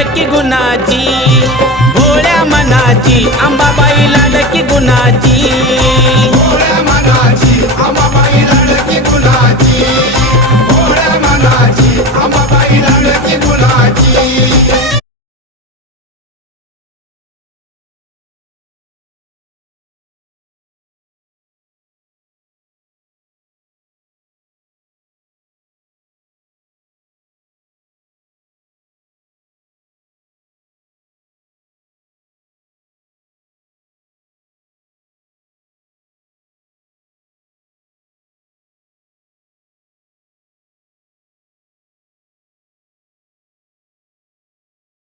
लाडकी गुणाची, भोळ्या मनाची अंबाबाई लाडकी गुणाची, भोळ्या मनाची अंबाबाई लाडकी गुणाची, भोळ्या मनाची अंबाबाई लाडकी गुणाची.